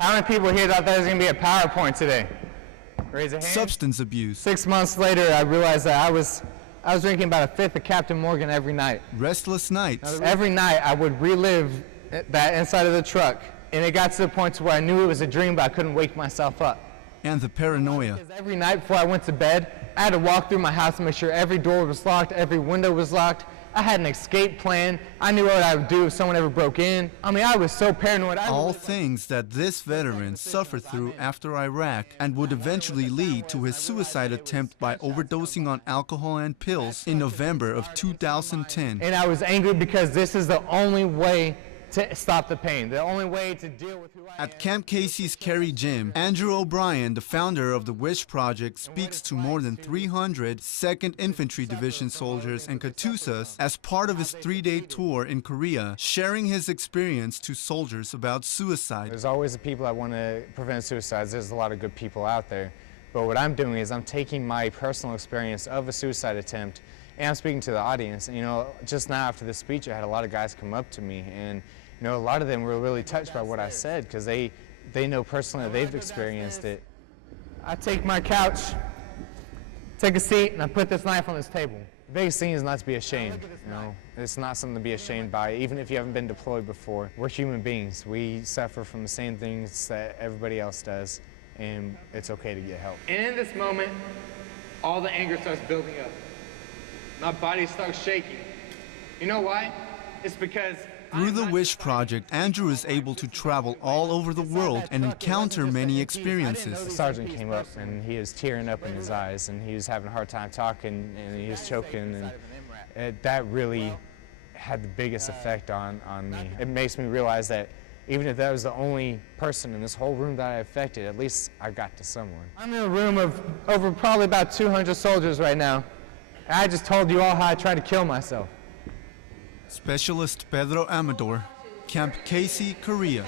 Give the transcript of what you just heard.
How many people here thought there was going to be a PowerPoint today? Raise a hand. Substance abuse. 6 months later, I realized that I was drinking about a fifth of Captain Morgan every night. Restless nights. Every night, I would relive that inside of the truck, and it got to the point where I knew it was a dream, but I couldn't wake myself up. And the paranoia. Because every night before I went to bed, I had to walk through my house to make sure every door was locked, every window was locked. I had an escape plan. I knew what I would do if someone ever broke in. I mean, I was so paranoid. All things that this veteran suffered through after Iraq and would eventually lead to his suicide attempt by overdosing on alcohol and pills in November of 2010. And I was angry because this is the only way to stop the pain, the only way to deal with who I am. At Camp Casey's Kerry Gym, Andrew O'Brien, the founder of the Wish Project, speaks to more than 300 2nd Infantry Division soldiers and KATUSAs as part of his 3-day tour in Korea, sharing his experience to soldiers about suicide. There's always the people that want to prevent suicides. There's a lot of good people out there. But what I'm doing is I'm taking my personal experience of a suicide attempt and I'm speaking to the audience. And, you know, just now after this speech, I had a lot of guys come up to me, and you know, a lot of them were really touched by what I said because they know personally that they've experienced it. I take my couch, take a seat, and I put this knife on this table. The biggest thing is not to be ashamed. You know, it's not something to be ashamed by, even if you haven't been deployed before. We're human beings. We suffer from the same things that everybody else does, and it's okay to get help. And in this moment, all the anger starts building up. My body starts shaking. You know why? It's because through the Wish Project, Andrew is able to travel all over the world and encounter many experiences. The sergeant came up and he was tearing up in his eyes and he was having a hard time talking and he was choking, and that really had the biggest effect on me. It makes me realize that even if that was the only person in this whole room that I affected, at least I got to someone. I'm in a room of over probably about 200 soldiers right now. I just told you all how I tried to kill myself. Specialist Pedro Amador, Camp Casey, Korea.